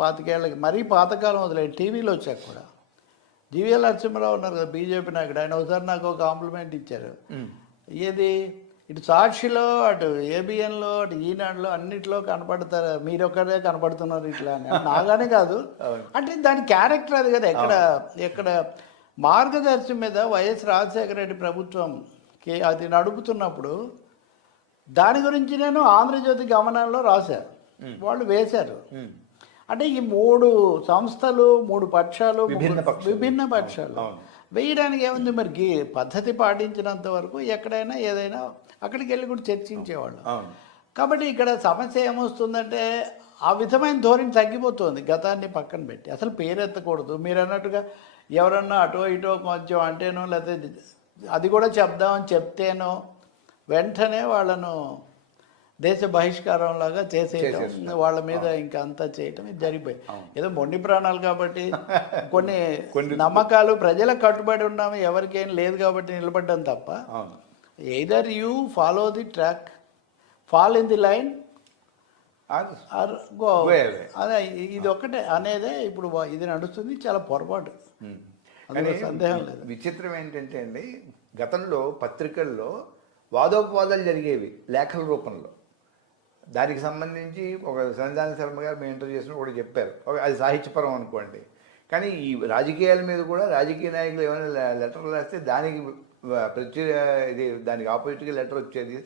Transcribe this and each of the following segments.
పాతికేళ్ళకి మరీ పాతకాలం వదిలేదు, టీవీలో వచ్చాక కూడా. జీవీఎల్ నరసింహారావు ఉన్నారు కదా, బీజేపీ నాయకుడు, ఆయన ఒకసారి నాకు ఒక కాంప్లిమెంట్ ఇచ్చారు. ఏది ఇటు సాక్షిలో, అటు ఏబిఎన్లో, అటు ఈనాడులో అన్నిట్లో కనపడతారు, మీరు ఒక్కరే కనపడుతున్నారు ఇట్లా అని. నాగానే కాదు అంటే దాని క్యారెక్టర్ అది కదా. ఎక్కడ మార్గదర్శి మీద వైఎస్ రాజశేఖర రెడ్డి ప్రభుత్వం అది నడుపుతున్నప్పుడు దాని గురించి నేను ఆంధ్రజ్యోతి గమనంలో రాశారు, వాళ్ళు వేశారు. అంటే ఈ 3 సంస్థలు, 3 పక్షాలు, విభిన్న పక్షాలు వేయడానికి ఏముంది మరి? పద్ధతి పాటించినంత వరకు ఎక్కడైనా ఏదైనా అక్కడికి వెళ్ళి కూడా చర్చించేవాళ్ళు. కాబట్టి ఇక్కడ సమస్య ఏమొస్తుందంటే ఆ విధమైన ధోరణి తగ్గిపోతుంది, గతాన్ని పక్కన పెట్టి. అసలు పేరెత్తకూడదు. మీరు అన్నట్టుగా ఎవరన్నా అటో ఇటో కొంచెం అంటేనో, లేకపోతే అది కూడా చెప్దామని చెప్తేనో వెంటనే వాళ్ళను దేశ బహిష్కారం లాగా చేసేయటం, వాళ్ళ మీద ఇంకా అంతా చేయటం ఇది జరిగిపోయి. ఏదో మొండి ప్రాణాలు కాబట్టి కొన్ని నమ్మకాలు ప్రజలకు కట్టుబడి ఉన్నాము, ఎవరికేం లేదు కాబట్టి నిలబడ్డం తప్ప, either you follow the track, fall in the line or go. అదే ఇది ఒక్కటే అనేదే ఇప్పుడు ఇది నడుస్తుంది. చాలా పొరపాటు, సందేహం లేదు. విచిత్రం ఏంటంటే అండి, గతంలో పత్రికల్లో వాదోపవాదాలు జరిగేవి లేఖల రూపంలో. దానికి సంబంధించి ఒక సంవిధాన శర్మ గారు మేము ఇంటర్వ్యూ చేసినప్పుడు కూడా చెప్పారు, అది సాహిత్యపరం అనుకోండి. కానీ ఈ రాజకీయాల మీద కూడా రాజకీయ నాయకులు ఏమైనా లెటర్లు రాస్తే దానికి దానికి ఆపోజిట్గా లెటర్ వచ్చేది,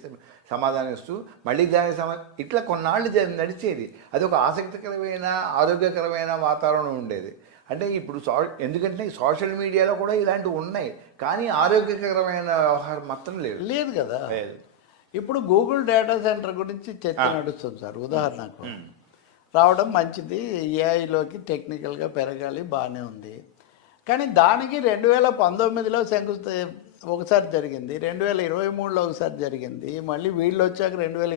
సమాధానం ఇస్తూ మళ్ళీ దానికి ఇట్లా కొన్నాళ్ళు నడిచేది. అది ఒక ఆసక్తికరమైన ఆరోగ్యకరమైన వాతావరణం ఉండేది. అంటే ఇప్పుడు ఎందుకంటే సోషల్ మీడియాలో కూడా ఇలాంటివి ఉన్నాయి, కానీ ఆరోగ్యకరమైన వ్యవహారం మాత్రం లేదు కదా. ఇప్పుడు గూగుల్ డేటా సెంటర్ గురించి చర్చ నడుస్తుంది సార్. ఉదాహరణకు రావడం మంచిది, ఏఐలోకి టెక్నికల్గా పెరగాలి, బాగానే ఉంది. కానీ దానికి 2019లో ఒకసారి జరిగింది, 2023లో ఒకసారి జరిగింది, మళ్ళీ వీళ్ళు వచ్చాక